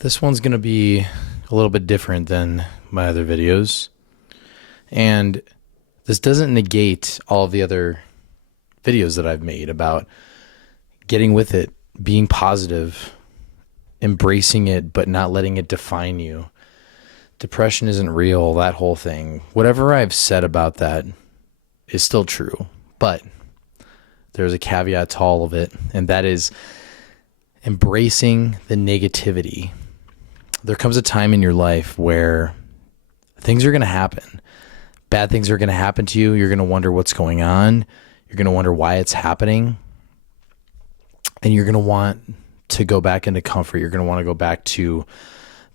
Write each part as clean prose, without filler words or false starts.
This one's going to be a little bit different than my other videos. And this doesn't negate all of the other videos that I've made about getting with it, being positive, embracing it, but not letting it define you. Depression isn't real, that whole thing. Whatever I've said about that is still true. But there's a caveat to all of it, and that is embracing the negativity. There comes a time in your life where things are going to happen. Bad things are going to happen to you. You're going to wonder what's going on. You're going to wonder why it's happening. And you're going to want to go back into comfort. You're going to want to go back to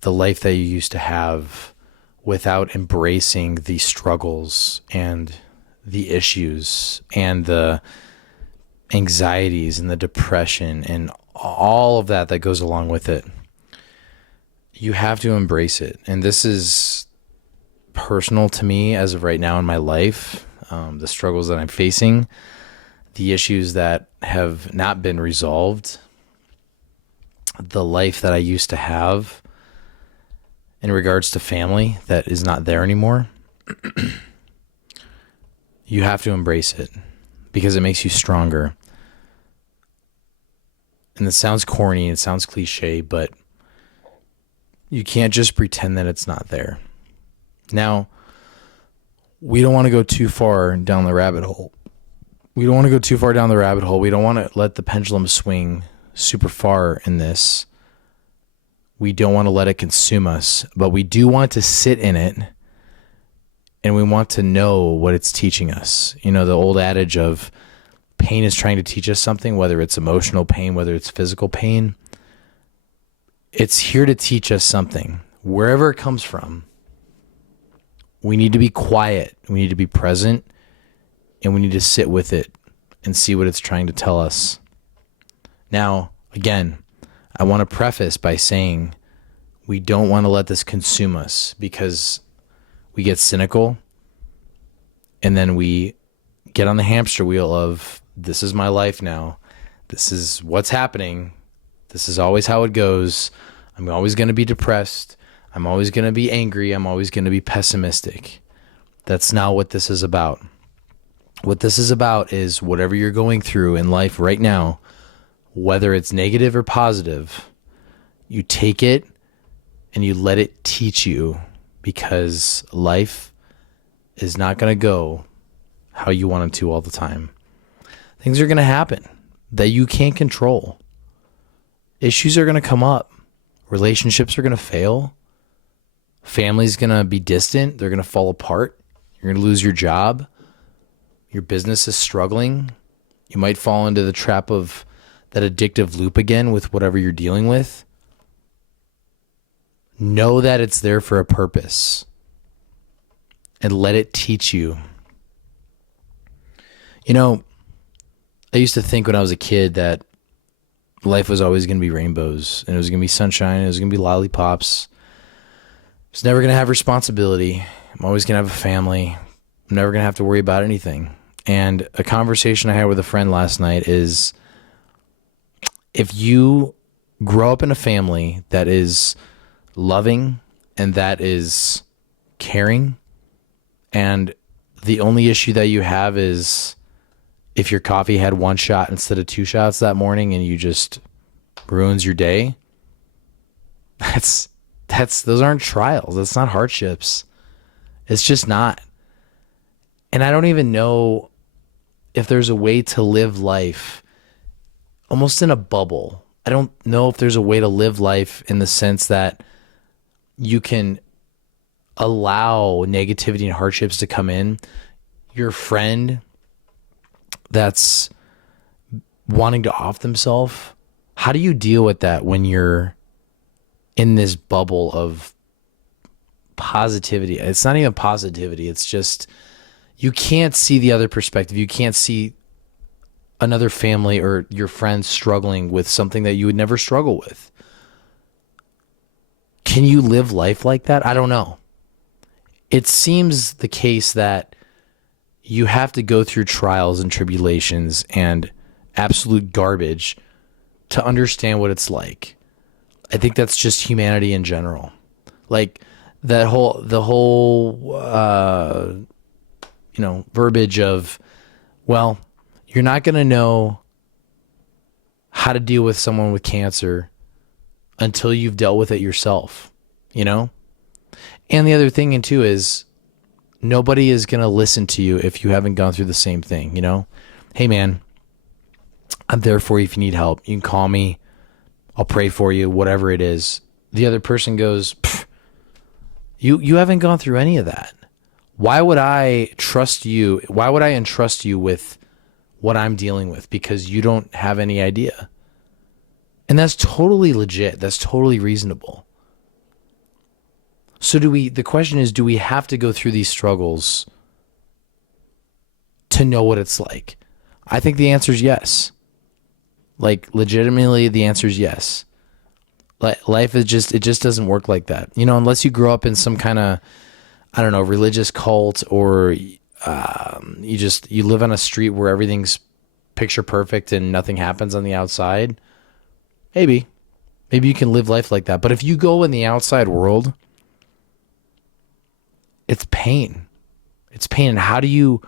the life that you used to have without embracing the struggles and the issues and the anxieties and the depression and all of that goes along with it. You have to embrace it. And this is personal to me as of right now in my life. The struggles that I'm facing, the issues that have not been resolved, the life that I used to have in regards to family that is not there anymore. You have to embrace it because it makes you stronger. And it sounds corny, it sounds cliche, but you can't just pretend that it's not there. Now, we don't want to go too far down the rabbit hole. We don't want to let the pendulum swing super far in this. We don't want to let it consume us, but we do want to sit in it, and we want to know what it's teaching us. You know, the old adage of pain is trying to teach us something, whether it's emotional pain, whether it's physical pain. It's here to teach us something. Wherever it comes from, we need to be quiet. We need to be present, and we need to sit with it and see what it's trying to tell us. Now, again, I want to preface by saying we don't want to let this consume us because we get cynical and then we get on the hamster wheel of this is my life now. This is what's happening. This is always how it goes. I'm always going to be depressed. I'm always going to be angry. I'm always going to be pessimistic. That's not what this is about. What this is about is whatever you're going through in life right now, whether it's negative or positive, you take it and you let it teach you, because life is not going to go how you want it to all the time. Things are going to happen that you can't control. Issues are going to come up. Relationships are going to fail. Family's going to be distant. They're going to fall apart. You're going to lose your job. Your business is struggling. You might fall into the trap of that addictive loop again with whatever you're dealing with. Know that it's there for a purpose and let it teach you. You know, I used to think when I was a kid that life was always going to be rainbows and it was going to be sunshine. It was going to be lollipops. I was never going to have responsibility. I'm always going to have a family. I'm never going to have to worry about anything. And a conversation I had with a friend last night is, if you grow up in a family that is loving and that is caring, and the only issue that you have is if your coffee had one shot instead of two shots that morning and you just ruins your day, those aren't trials. That's not hardships. It's just not. And I don't even know if there's a way to live life almost in a bubble. I don't know if there's a way to live life in the sense that you can allow negativity and hardships to come in. Your friend that's wanting to off themselves, how do you deal with that when you're in this bubble of positivity? It's not even positivity. It's just, you can't see the other perspective. You can't see another family or your friends struggling with something that you would never struggle with. Can you live life like that? I don't know. It seems the case that you have to go through trials and tribulations and absolute garbage to understand what it's like. I think that's just humanity in general. Like the whole verbiage of, well, you're not going to know how to deal with someone with cancer until you've dealt with it yourself, you know? And the other thing too is nobody is going to listen to you if you haven't gone through the same thing, you know? Hey man, I'm there for you if you need help. You can call me. I'll pray for you, whatever it is. The other person goes, you haven't gone through any of that. Why would I trust you? Why would I entrust you with what I'm dealing with? Because you don't have any idea. And that's totally legit. That's totally reasonable. So the question is, do we have to go through these struggles to know what it's like? I think the answer is yes. Like, legitimately, the answer is yes. Life is it just doesn't work like that. You know, unless you grow up in some kind of, I don't know, religious cult, or you live on a street where everything's picture perfect and nothing happens on the outside. Maybe you can live life like that. But if you go in the outside world, it's pain. It's pain. And how do you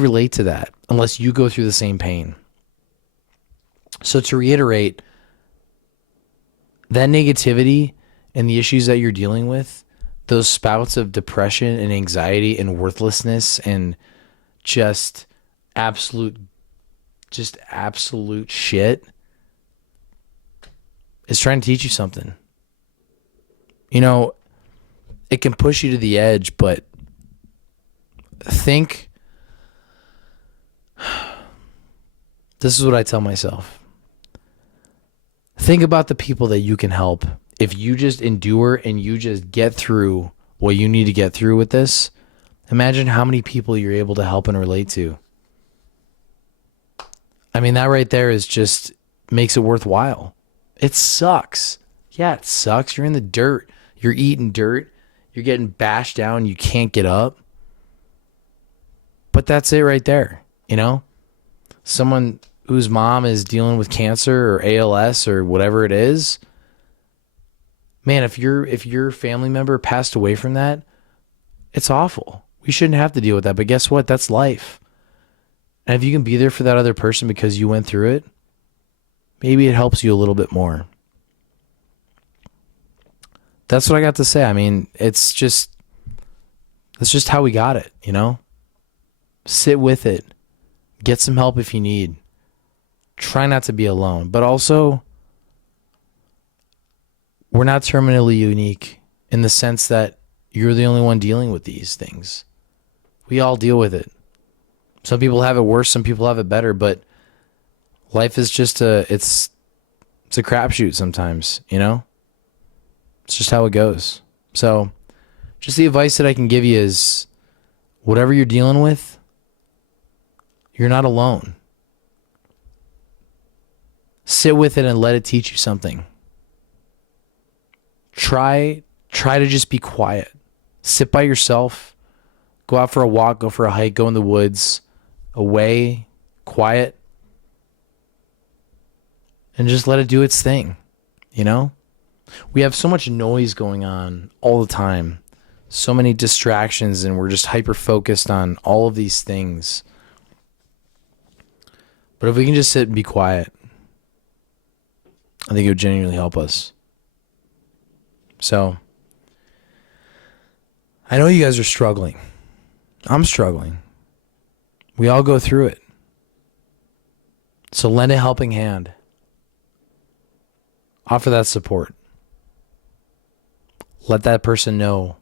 relate to that unless you go through the same pain? So to reiterate, that negativity and the issues that you're dealing with, those spouts of depression and anxiety and worthlessness and just absolute shit, is trying to teach you something. You know, it can push you to the edge, but think, this is what I tell myself. Think about the people that you can help. If you just endure and you just get through what you need to get through with this, imagine how many people you're able to help and relate to. I mean, that right there is just makes it worthwhile. It sucks. Yeah, it sucks. You're in the dirt. You're eating dirt. You're getting bashed down. You can't get up. But that's it right there. You know, someone whose mom is dealing with cancer or ALS or whatever it is, man, if your family member passed away from that, it's awful. We shouldn't have to deal with that. But guess what? That's life. And if you can be there for that other person because you went through it, maybe it helps you a little bit more. That's what I got to say. I mean, that's just how we got it, you know? Sit with it. Get some help if you need. Try not to be alone. But also, we're not terminally unique in the sense that you're the only one dealing with these things. We all deal with it. Some people have it worse, some people have it better, but life is just it's a crapshoot sometimes, you know? It's just how it goes. So, just the advice that I can give you is, whatever you're dealing with, you're not alone. Sit with it and let it teach you something. Try to just be quiet. Sit by yourself. Go out for a walk, go for a hike, go in the woods, away, quiet, and just let it do its thing, you know? We have so much noise going on all the time, so many distractions, and we're just hyper-focused on all of these things. But if we can just sit and be quiet, I think it would genuinely help us. So, I know you guys are struggling. I'm struggling. We all go through it. So lend a helping hand. Offer that support. Let that person know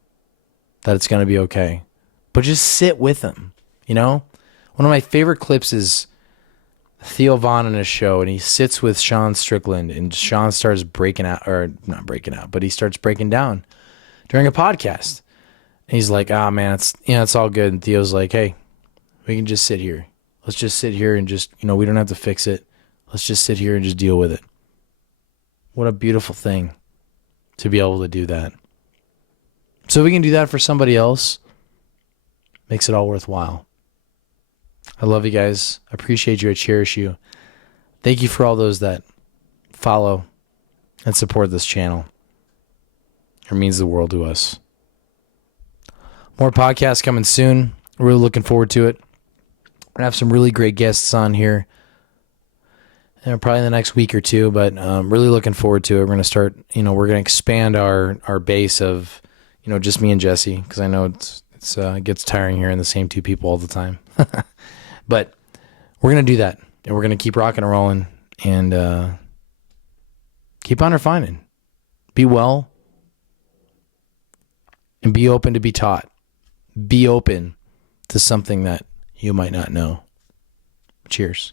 that it's going to be okay. But just sit with them, you know? One of my favorite clips is Theo Von on his show, and he sits with Sean Strickland, and Sean starts breaking out, or not breaking out, but he starts breaking down during a podcast. And he's like, man, it's all good. And Theo's like, hey, we can just sit here. Let's just sit here and just, we don't have to fix it. Let's just sit here and just deal with it. What a beautiful thing to be able to do that. So if we can do that for somebody else, makes it all worthwhile. I love you guys. I appreciate you. I cherish you. Thank you for all those that follow, and support this channel. It means the world to us. More podcasts coming soon. Really looking forward to it. We're going to have some really great guests on here. Probably in the next week or two, but really looking forward to it. We're going to start, we're going to expand our base of, just me and Jesse, because I know it gets tiring hearing the same two people all the time. But we're going to do that, and we're going to keep rocking and rolling, and keep on refining. Be well, and be open to be taught. Be open to something that you might not know. Cheers.